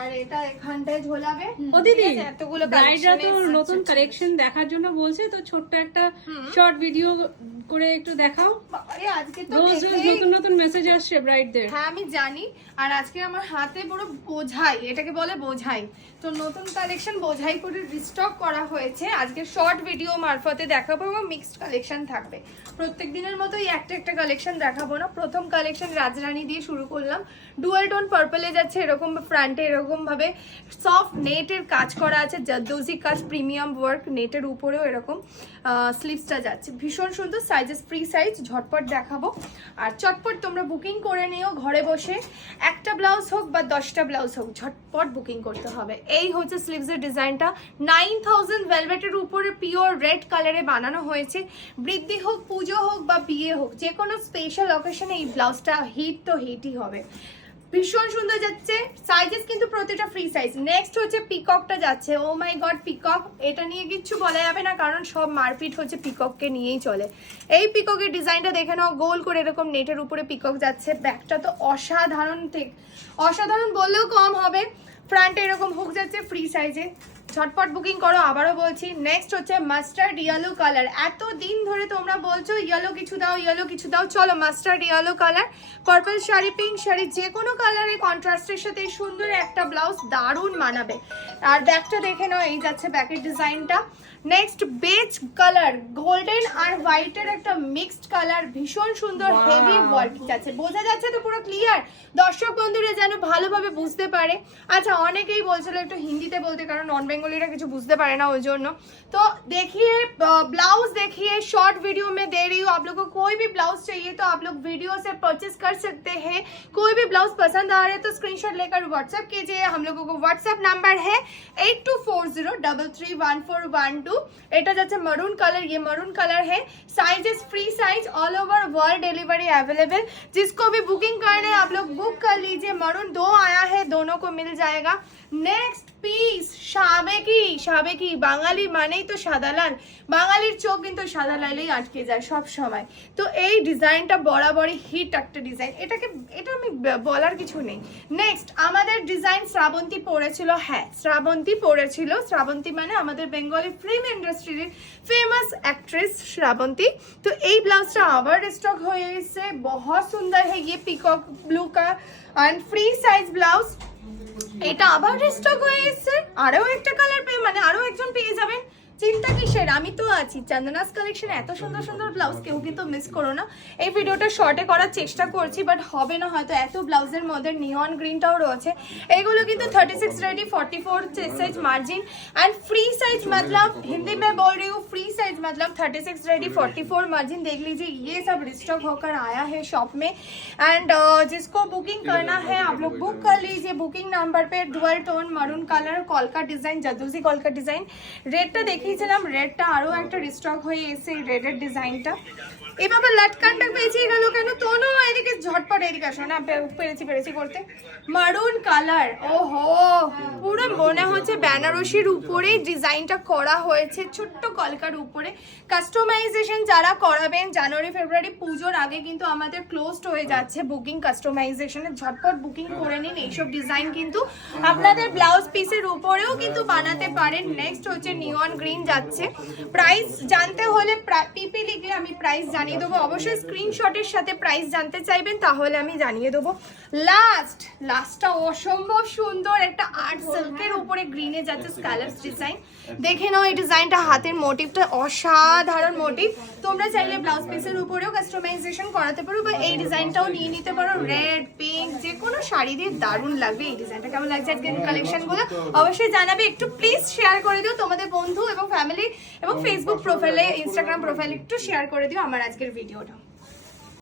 আর এটা এখানটায় ঝোলাবে। ও দিদি এতগুলো ব্রাইডরা তো নতুন কালেকশন দেখার জন্য বলছে, তো ছোট্ট একটা শর্ট ভিডিও করে একটু দেখাও। আরে আজকে তো রোজ রোজ নতুন নতুন মেসেজ আসছে ব্রাইডদের। হ্যাঁ আমি জানি, আর আজকে আমার হাতে পুরো বোঝাই, এটাকে বলে বোঝাই। তো নতুন কালেকশন বোঝাই করে রিস্টক করা হয়েছে, আজকে শর্ট ভিডিও মারফতে দেখাবো এবং মিক্সড কালেকশন থাকবে। প্রত্যেক দিনের মতোই একটা কালেকশন দেখাবো না। প্রথম কালেকশন রাজরানী দিয়ে শুরু করলাম, ডুয়াল টোন পার্পলে যাচ্ছে, এরকম ফ্রন্টে এরকম ভাবে সফট নেটের কাজ করা আছে, জারদোজি কাজ, প্রিমিয়াম ওয়ার্ক, নেটের উপরেও এরকম স্লিভসটা যাচ্ছে, ভীষণ সুন্দর। সাইজেস ফ্রি সাইজ, ঝটপট দেখাবো আর চটপট তোমরা বুকিং করে নিও ঘরে বসে। একটা ব্লাউজ হোক বা 10টা ব্লাউজ হোক, ঝটপট বুকিং করতে হবে। এই হচ্ছে স্লিভসের ডিজাইনটা, 9000 ভেলভেটের উপরে পিওর রেড কালারে বানানো হয়েছে। বৃদ্ধি হোক, পুজো হোক বা বিয়ে হোক, যে কোনো স্পেশাল অকেশনে এই ব্লাউজটা হিট তো হিটই হবে। ভীষণ সুন্দর যাচ্ছে, সাইজেস কিন্তু প্রতিটা ফ্রি সাইজ। নেক্সট হচ্ছে পিককটা যাচ্ছে, ও মাই গড পিকক, এটা নিয়ে কিচ্ছু বলা যাবে না, কারণ সব মারপিট হচ্ছে পিকককে নিয়েই চলে। এই পিককের ডিজাইনটা দেখে নাও, গোল করে এরকম নেটের উপরে পিকক যাচ্ছে। ব্যাকটা তো অসাধারণ, অসাধারণ বললেও কম হবে। ফ্রন্টে এরকম হুক যাচ্ছে ফ্রি সাইজে, ঝটপট বুকিং করো। আবারও বলছি, নেক্সট হচ্ছে মাস্টার্ড ইয়েলো কালার। এত দিন ধরে তোমরা বলছো ইয়েলো কিছু দাও, ইয়েলো কিছু দাও, চলো mustard yellow colour, purple sari, pink sari, যে কোনো কালারে কন্ট্রাস্টের সাথে সুন্দর একটা ব্লাউজ দারুণ মানাবে। আর ব্যাকটা দেখে নাও, এই যাচ্ছে ব্যাকের ডিজাইনটা। নেক্সট বেজ কালার, গোল্ডেন আর হোয়াইটের একটা মিক্সড কালার, ভীষণ সুন্দর হেভি ওয়ার্ক যাচ্ছে। বোঝা যাচ্ছে তো পুরো ক্লিয়ার? দর্শক বন্ধুরা যেন ভালোভাবে বুঝতে পারে। আচ্ছা অনেকেই বলছিল একটু হিন্দিতে বলতে, কারণ নন বেঙ্গলিরা কিছু বুঝতে পারে না, ওই জন্য। तो देखिए ब्लाउज देखिए, शॉर्ट वीडियो में दे रही हूँ। आप लोग को कोई भी ब्लाउज चाहिए तो आप लोग वीडियो से परचेस कर सकते हैं। कोई भी ब्लाउज पसंद आ रहे तो स्क्रीनशॉट लेकर व्हाट्सएप कीजिए। हम लोगों को व्हाट्सएप नंबर है 8240331412। এটা যাচ্ছে मरून कलर, ये मरून कलर है। Sizes free size, all over world delivery available. जिसको भी बुकिंग करना है आप लोग बुक कर लीजिए। मरून 2 आया है, दोनों को मिल जाएगा। नेक्स्ट পিস সাবেকি, সাবেকি বাঙালি মানেই তো সাদা লাল, বাঙালির চোখ কিন্তু সাদা লালেই আটকে যায় সব সময়। তো এই ডিজাইনটা বরাবরই হিট একটা ডিজাইন, এটা আমি বলার কিছু নেই। নেক্সট আমাদের ডিজাইন শ্রাবন্তী পড়েছিল, হ্যাঁ শ্রাবন্তী পড়েছিল। শ্রাবন্তী মানে আমাদের বেঙ্গলি ফিল্ম ইন্ডাস্ট্রির ফেমাস অ্যাক্ট্রেস শ্রাবন্তী। তো এই ব্লাউজটা আবার স্টক হয়ে এসেছে, बहुत सुंदर है ये पिकॉक ब्लू का एंड फ्री साइज ब्लाउज। এটা আবার রিস্টক হয়ে এসেছে, আরো একটা কালার পেয়ে মানে আরো একজন পেয়ে যাবেন। চিন্তা কিসের, আমি তো আছি। চন্দনাস কালেকশন এত সুন্দর সুন্দর ব্লাউজ কেউ কিন্তু মিস করো না। এই ভিডিওটা শর্টে করার চেষ্টা করছি, বাট হবে না হয়তো, এত ব্লাউজের মধ্যে নিয়ন গ্রিনটাও রয়েছে। এইগুলো কিন্তু 36 ready, 44 size margin and free size, मतलब हिंदी में बोल रही हूँ, फ्री साइज मतलब 36 रेडी 44 मार्जिन। देख लीजिए ये सब रिस्टॉक होकर आया है शॉप में। एंड जिसको बुकिंग करना है आप लोग बुक कर लीजिए। बुकिंग नंबर पे डुअल टोन मरून कलर, कॉलका डिजाइन, जदूसी कॉलका डिजाइन। रेटটা দেখিয়েছিলাম, রেডটা আরো একটা রিস্টক হয়ে এসেছে এই রেডের ডিজাইনটা। এভাবে লটকানটা পেঁচিয়ে গেল কেন? তোনো এদিকে ঝটপট এদিকে আসো না, পেরেছি করতে। মারুন কালার, ওহো পুরো মনে হচ্ছে বেনারসির উপরেই ডিজাইনটা করা হয়েছে, ছোট্ট কলকার উপরে। কাস্টমাইজেশন যারা করাবেন জানুয়ারি ফেব্রুয়ারি পুজোর আগে কিন্তু আমাদের ক্লোজড হয়ে যাচ্ছে বুকিং কাস্টমাইজেশনে, ঝটপট বুকিং করে নিন। এইসব ডিজাইন কিন্তু আপনাদের ব্লাউজ পিসের উপরেও কিন্তু বানাতে পারেন। নেক্সট হচ্ছে নিয়ন গ্রিন যাচ্ছে। প্রাইস জানতে হলে পিপি লিখলে আমি প্রাইস জানিয়ে দেবো। অবশ্যই স্ক্রিনশটের সাথে প্রাইস জানতে চাইবেন, তাহলে আমি জানিয়ে দেবো। লাস্টটা অসম্ভব সুন্দর একটা আর্ট সিল্কের উপরে গ্রিনে যাচ্ছে স্ক্যালাপস ডিজাইন। দেখে নাও এই ডিজাইনটা, হাতের মোটিভটা অসাধারণ মোটিভ। তোমরা চাইলে ব্লাউজ পিসের উপরেও কাস্টমাইজেশন করাতে পারো বা এই ডিজাইনটাও নিয়ে নিতে পারো। রেড, পিঙ্ক, যে কোনো শাড়ি দিয়ে দারুণ লাগবে এই ডিজাইনটা। কেমন লাগছে আজকের কালেকশনগুলো অবশ্যই জানাবে। একটু প্লিজ শেয়ার করে দিও তোমাদের বন্ধু এবং ফ্যামিলি এবং ফেসবুক প্রোফাইলে, ইনস্টাগ্রাম প্রোফাইলে একটু শেয়ার করে দিও আমার আজকের ভিডিওটা।